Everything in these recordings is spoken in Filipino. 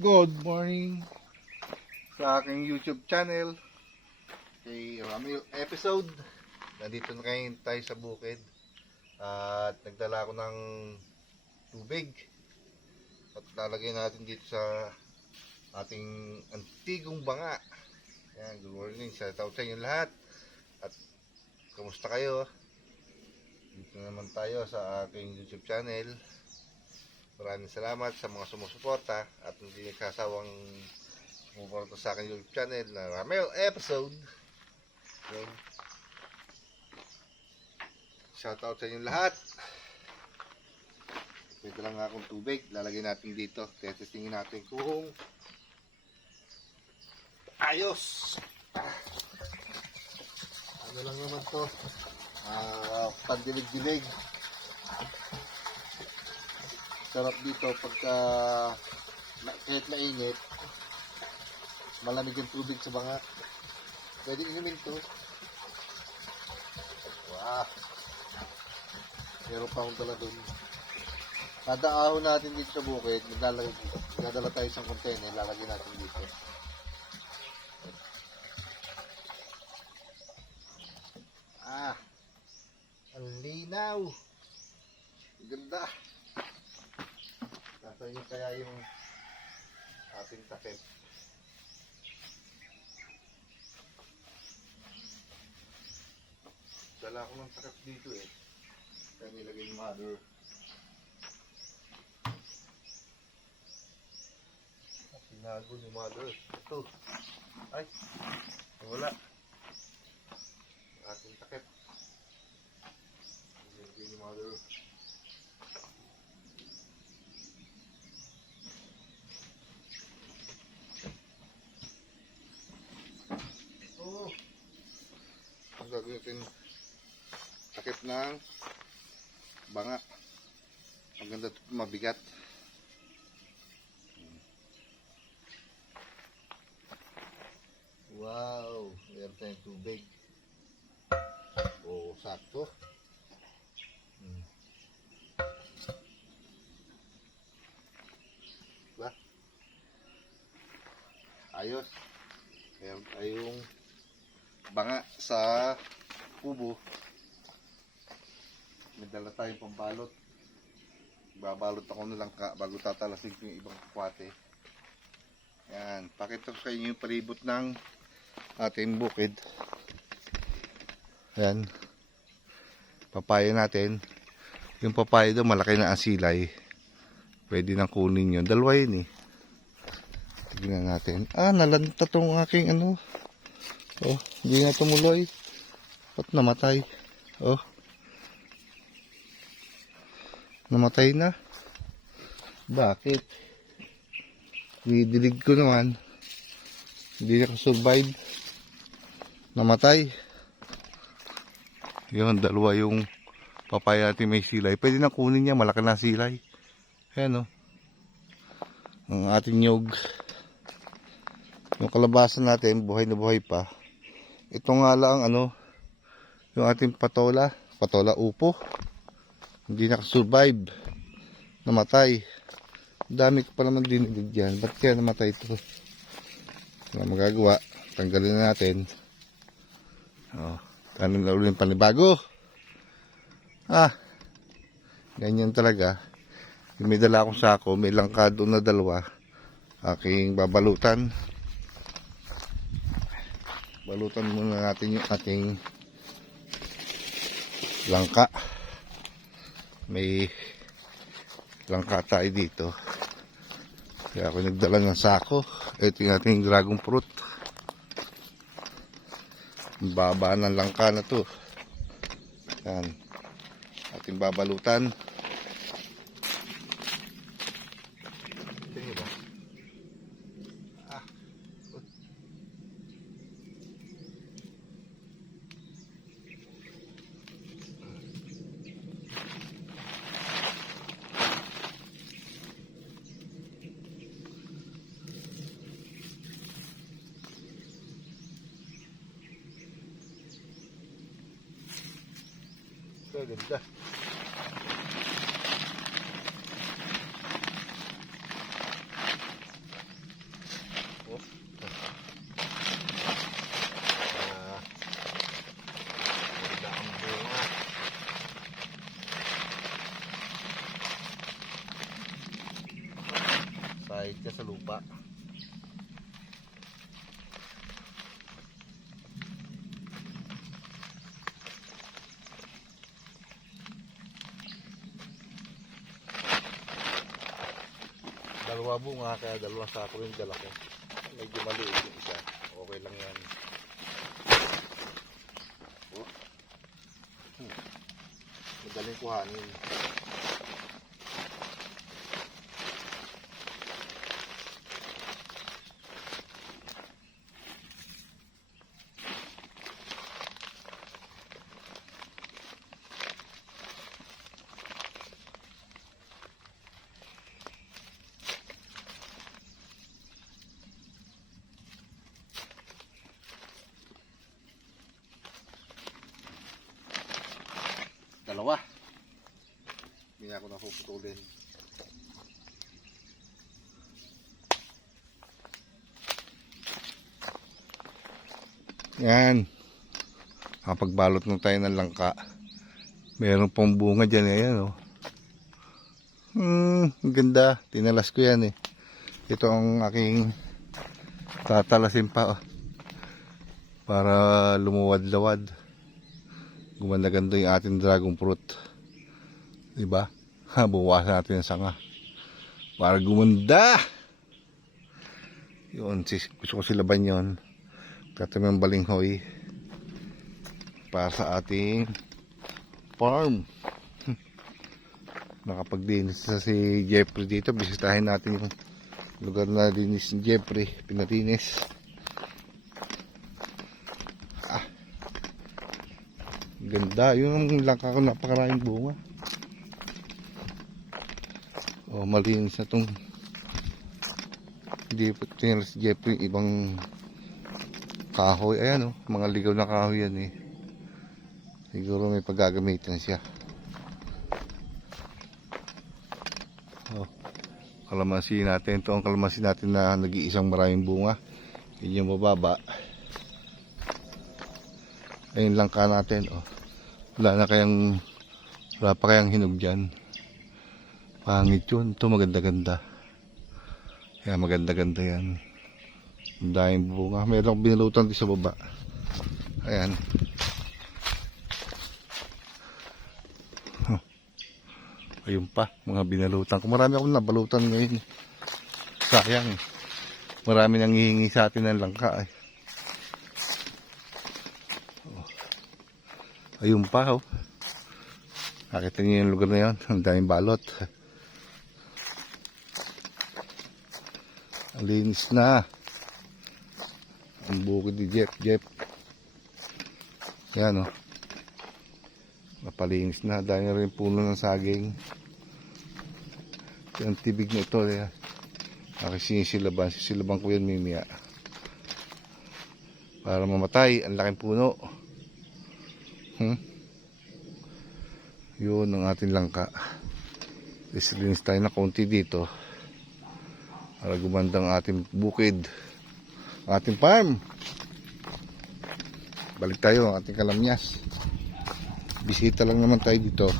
Good morning sa aking YouTube channel kay Ramil episode. Nandito na kayo tayo sa bukid at nagdala ako ng tubig at lalagay natin dito sa ating antigong banga. Yan, good morning, shout out sa inyo lahat at kamusta kayo? Dito naman tayo sa aking YouTube channel. Maraming salamat sa mga sumusuporta at hindi nagsasawang sumuporta sa aking YouTube channel na Ramil episode. Yun. Shoutout sa inyo lahat. Ito lang akong tubig. Lalagay natin dito. Testingin natin kung ayos. Ano lang naman to? Pandilig-dilig. Sarap dito pagka kahit mainit, malamig yung tubig sa banga. Pwede inumin to. Wow! Meron pa akong dala dun. Kada ahon natin dito sa bukid, magdadala tayo isang container, lalagyan natin dito. Ang linaw! Ang ganda! Nasa inyo kaya yung ating takip. Dala ko ng takip dito eh. Kaya nilagay yung mother. Sinago ni mother. Ito. Ay. Wala. Ating takip. Nilagay ni mother. Gagawin natin takip ng banga. Maganda ito, mabigat. Wow, meron tayong tubig. Oo, sakto. Diba? Ayos. Meron tayong banga sa kubo. May dala tayong pambalot. Babalot ako na lang bago tatalasin ko yung ibang kwate. Yan, pakita ko sa inyo yung palibot ng ating bukid. Yan, papaya natin. Yung papaya daw malaki na asilay, pwede nang kunin yun. Dalawa yun eh. Tignan natin. Nalanta tong aking ano. Oh, hindi na tumuloy. Ba't namatay? Oh. Namatay na. Bakit? Didilig ko naman. Hindi nakasurvive. Namatay. Yun, dalawa yung papaya natin may silay. Pwede na kunin niya, malaki na silay. Ayan o. Ang ating nyog. Yung kalabasan natin, buhay na buhay pa. Ito nga lang yung ating patola upo. Hindi nakasurvive. Namatay. Dami ko pa naman dinilig dyan. Ba't kaya namatay ito? Wala magagawa. Tanggalin na natin. Tanim na ulit panibago. Ganyan talaga. May dala akong sako. May langka doon na dalawa. Aking babalutan. Balutan muna natin yung ating langka. May langka tayo dito. Kaya ako nagdala ng sako. Ito yung ating dragon fruit. Ang baba ng langka na to. Yan. Ating babalutan. Ganda. kahit ka sa lupa. Dalawa bunga, kaya dalawang sako yung dala ko. Medyo maliit yung isa. Okay lang yan. Oh. Madaling kuhanin. Dalawa. Hindi ako napuputulin. Yan. Kapagbalot na tayo ng langka. Meron pong bunga dyan. Ayan o. Ganda. Tinalas ko yan eh. Ito ang aking tatalasin pa oh. Para lumuwad-lawad. Gumanda-ganda yung ating dragon fruit. Diba? Buwasan natin yung sanga. Para gumanda! Yun, gusto ko silaban yun. Katami ang balinghoy. Para sa ating farm. Nakapagdinis na si Jeffrey dito. Bisitahin natin yung lugar na dinis ni Jeffrey. Pinatinis. Ganda, yung langka ko napakaraming bunga. Oh, malinis na tong hindi po tingnan si Jeffrey ibang kahoy. Ayan oh, mga ligaw na kahoy yan eh. Siguro may paggagamitan siya. Oh, kalamansi natin. Ito ang kalamansi natin na nag-iisang maraming bunga. Yun yung mababa. Ayun langka natin oh. Wala pa kayang hinog dyan. Pangit yun. Ito maganda-ganda. Kaya maganda-ganda yan. Ang daming bunga. Meron akong binalutan dito sa baba. Ayan. Ayun pa. Mga binalutan ko. Marami akong nabalutan ngayon. Sayang. Marami nang hihingi sa atin ng langka eh. Ayun pa oh. Nakita niyo yung lugar na yun. Ang daming balot. Ang linis na. Ang bukid ni Jeff. Yan oh. Napalinis na. Dahil rin puno ng saging. Ang tibig na ito. Sisilaban ko yan mimia. Para mamatay. Ang laking puno. Yun ang ating langka. Isilinis tayo na konti dito para gumanda ang ating bukid, ang ating farm. Balik tayo ang ating kalamyas. Bisita lang naman tayo dito.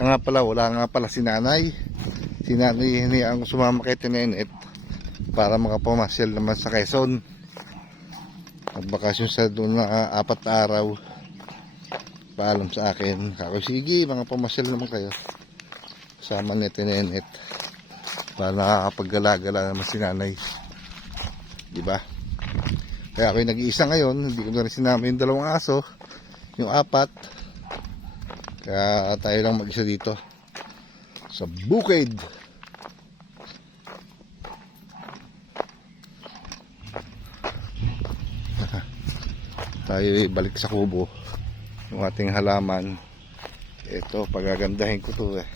Nga pala, wala nga pala si nanay. Si nanay hinayaan ko sumama kay Tinenet para makapamasyal naman sa Quezon. Magbakasyon sa doon na 4 na araw. Paalam sa akin. Kako, sige, mga pamasyal naman kayo. Kasama ni Tinenet. Para nakakapag-gala-gala naman si nanay. Diba? Kaya ako yung nag-iisa ngayon. Hindi ko na rin sinama yung 2 aso. Yung 4. Kaya tayo lang mag-isa dito. Sa bukid. Tayo balik sa kubo. Yung ating halaman. Ito, pagagandahin ko to eh.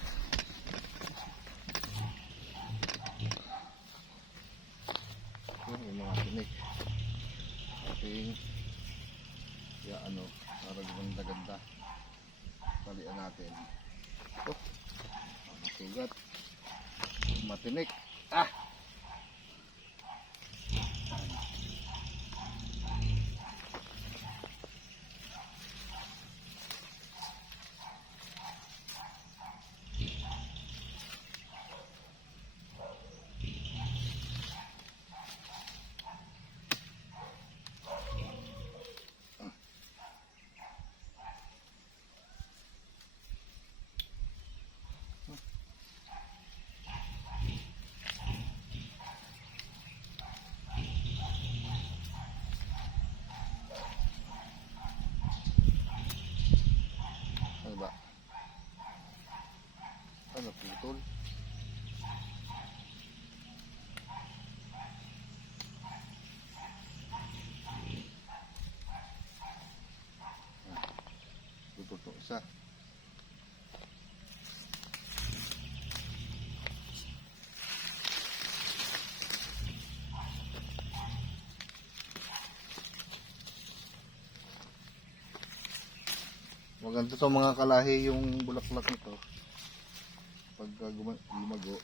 Yung mga tinik. Ating para ganda-ganda. Talian natin. Oh, masugat. Matinik. Maganda to mga kalahi yung bulaklak nito. Pag lumago,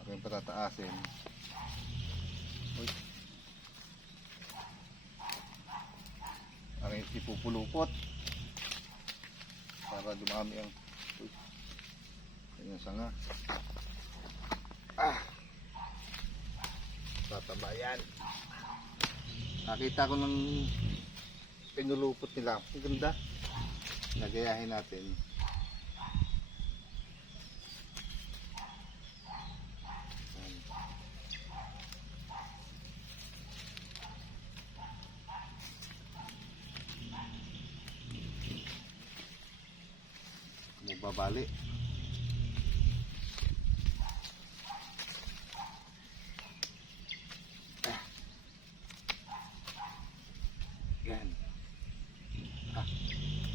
aking patataasin. Uy. Aking ipupulupot para dumami ang kanyang sanga. Tataba yan. Nakita ko ng pinulupot nila. Ang ganda. Nagayahin natin. Magbabali. Yan.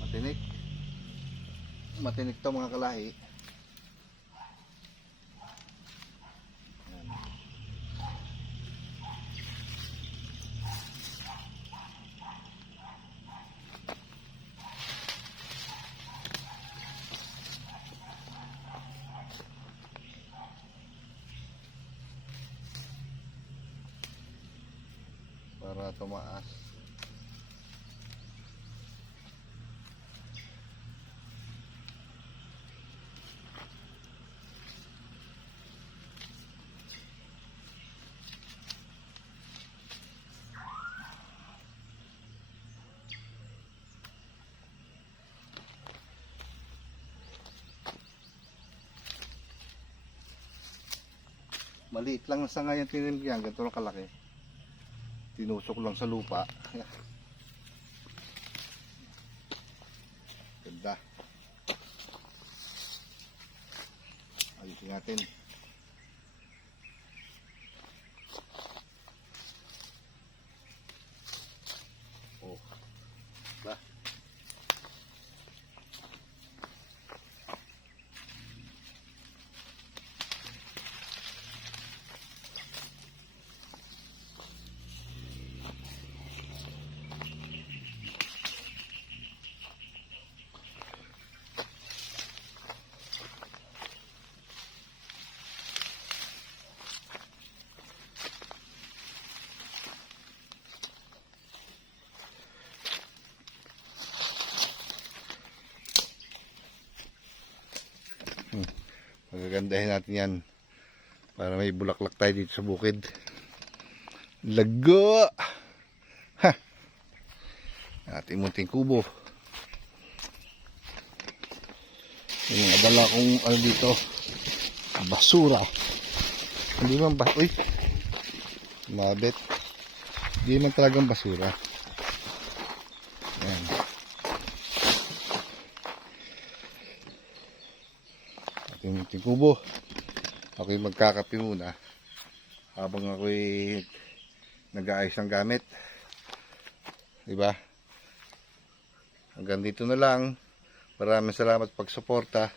Matinik. Matinik to mga kalahi. Yan. Para tumaas. Maliit lang sa ngayon tinimpihan, ganito lang kalaki. Tinusok lang sa lupa. Ganda. Ayusin natin. Oh. Ba. Magagandahin natin yan para may bulaklak tayo dito sa bukid. Lago! Ha! Ating munting kubo. Yung adala kong ano dito, basura. Hindi man ba? Uy! Mabit. Hindi man talagang basura. Ayan. Ating kubo. Ako'y magkakape muna habang ako'y nag-aayos ng gamit. Diba? Hanggang dito na lang. Maraming salamat pagsuporta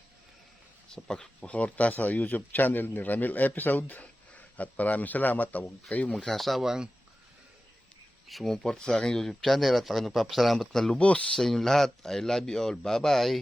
sa YouTube channel ni Ramil Episode. At maraming salamat. Huwag kayong magsasawang sumuporta sa aking YouTube channel. At ako nagpapasalamat na lubos sa inyong lahat. I love you all. Bye bye.